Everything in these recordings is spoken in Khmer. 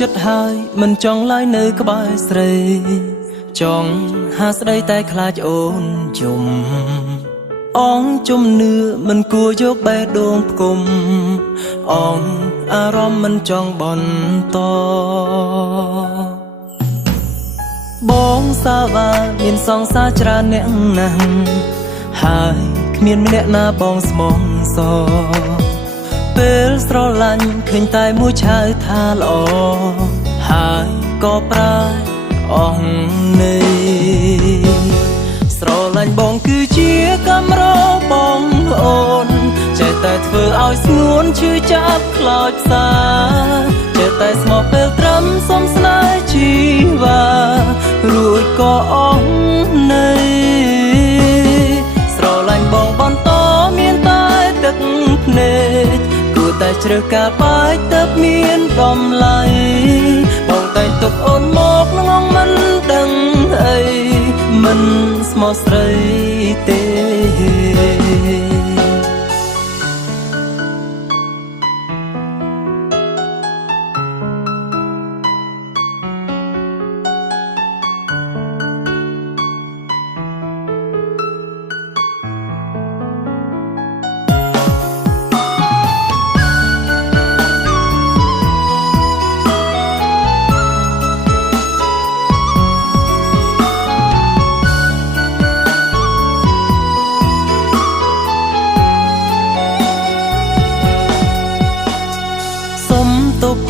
ចិត្តហើយមិនចង់ឡើយនៅក្បែរស្រីចង់ហាស្ដីតែខ្លាចអូនយំអងជំនឿមិនគួរយកបេះដូងផ្គុំអងអារម្មណ៍មិនចង់បន្តបងសាបាមានសង្សារច្រើនអ្នកណាស់ហើយគ្មានម្នាក់ណាបងស្មងសពេលស្រឡាញ់ឃើញតែមួយឆៅថាល្អហើយក៏ប្រាអស់នេះស្រឡាញ់បងគឺជាកម្របងអូនចេះតែធ្វើឲ្យស្ងួនឈឺចាប់ខ្លោចផ្សាចេះតែស្មោះពេលត្រឹមសុំស្នេហ៍ជីវ៉ារួចក៏អស់នេះស្រឡាញ់បងបន្តមានតែទឹកភ្នែកគួរតែជ្រើសការបាច់ទៅមានតម្លៃបងតែទុកអូនមកងងមិនដឹងអីមិនស្មោះស្រីទេ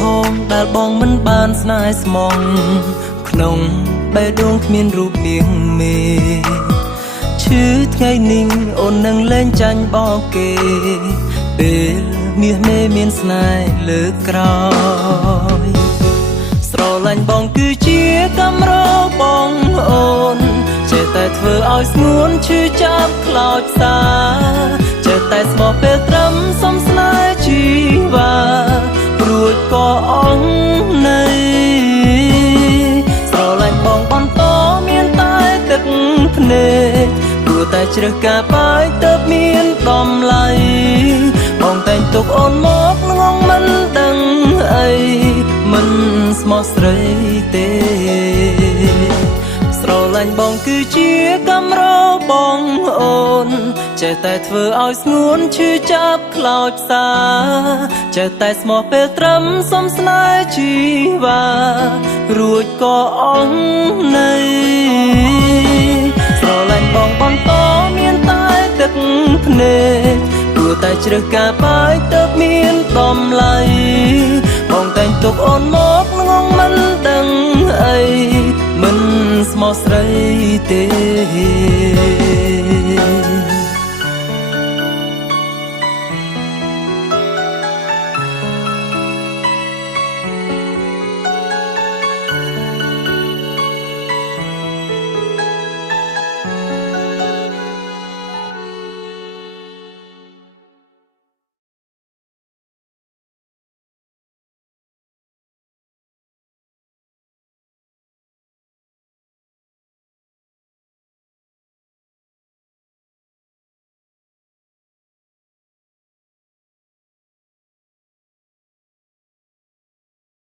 ផងដែលបងមិនបានស្នេហ៍ស្មងក្នុងបេះដូងគ្មានរូបនាងមេឈឺថ្ងៃនេះអូននឹងលែងចាញ់បោកគេពេលមាសមេមានស្នេហ៍លើកក្រោយស្រឡាញ់បងគឺជាកម្របងអូនចេះតែធ្វើឲ្យស្ងួនឈឺចាប់ខ្លោចផ្សាចេះតែស្មោះពេលត្រឹមសុំស្នេហ៍ជីវ៉ារួចក៏អស់នេះស្រឡាញ់បងបន្តមានតែទឹកភ្នែកគួរតែជ្រើសការបាច់ទៅមានតម្លៃបងតែងទុកអូនមកងងមិនដឹងអីមិនស្មោះស្រីទេស្រឡាញ់បងគឺជាកម្របងអូនចេះតែធ្វើឲ្យស្ងួនឈឺចាប់ខ្លោចផ្សាចេះតែស្មោះពេលត្រឹមសុំស្នេហ៍ជីវ៉ារួចក៏អស់នេះស្រឡាញ់បងបន្តមានតែទឹកភ្នែកគួរតែជ្រើសការបាច់ទៅមានតម្លៃបងតែងទុកអូនមកងងមិនដឹងអីមិនស្មោះស្រីទេ